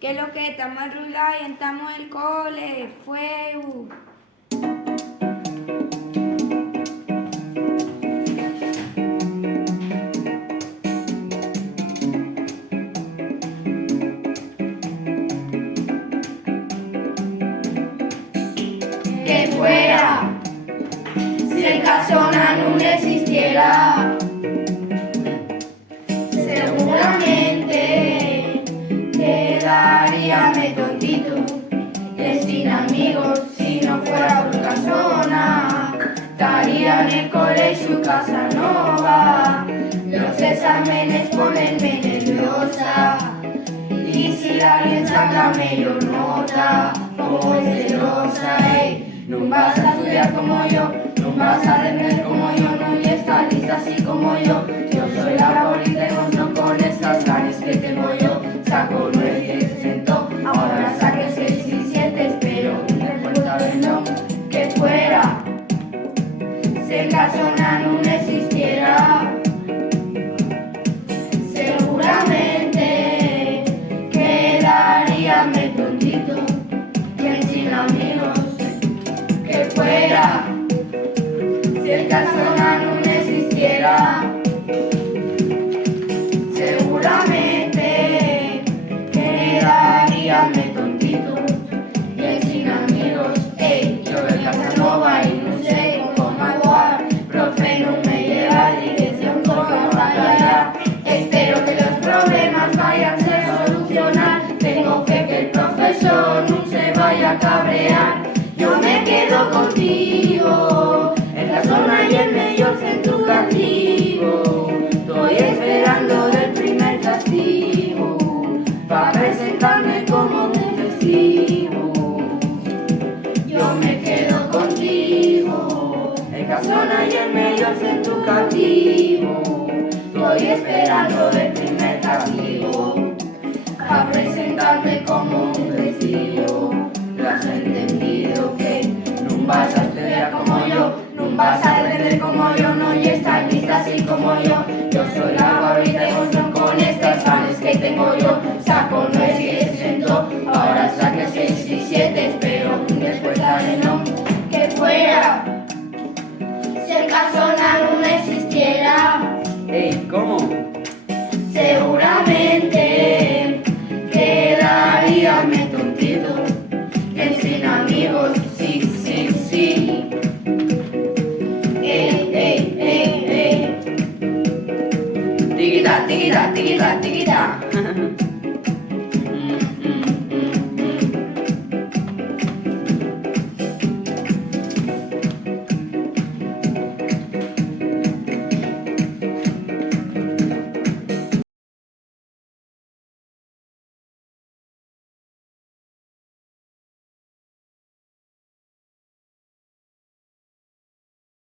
Que lo que estamos en Rulay, estamos en el cole, fuego. Que fuera, si el casona no existiera, seguramente quedaríame tontito, y sin amigos si no fuera por casona, estaría en el colegio Casanova, los exámenes ponenme nerviosa, y si alguien saca mayor nota, como es celosa, no vas a estudiar como yo, no vas a aprender como yo, no y estás lista así como yo soy la favorita y vos no con estas ganas que tengo yo, saco 9 y 60, ahora saqué 6 y 7, pero recuerdo verlo que fuera, si el casona no existiera, seguramente quedaríame tontito, que sin amigos, que fuera, si el casona no existiera, seguramente quedaríame tontito, y sin amigos, yo de Casanova y no sé cómo actuar, profe no me lleva dirección porque falla, espero que los problemas vayan a solucionar, tengo fe que el profesor no se vaya a cabrear, yo me quedo contigo, en la zona y el mayor centro educativo, estoy esperando del primer castigo, para presentarme como un testigo, yo me quedo contigo, en la zona y el mayor centro educativo, estoy esperando del primer castigo, para presentarme como un testigo, lo has entendido que no vas a estudiar como yo, no vas a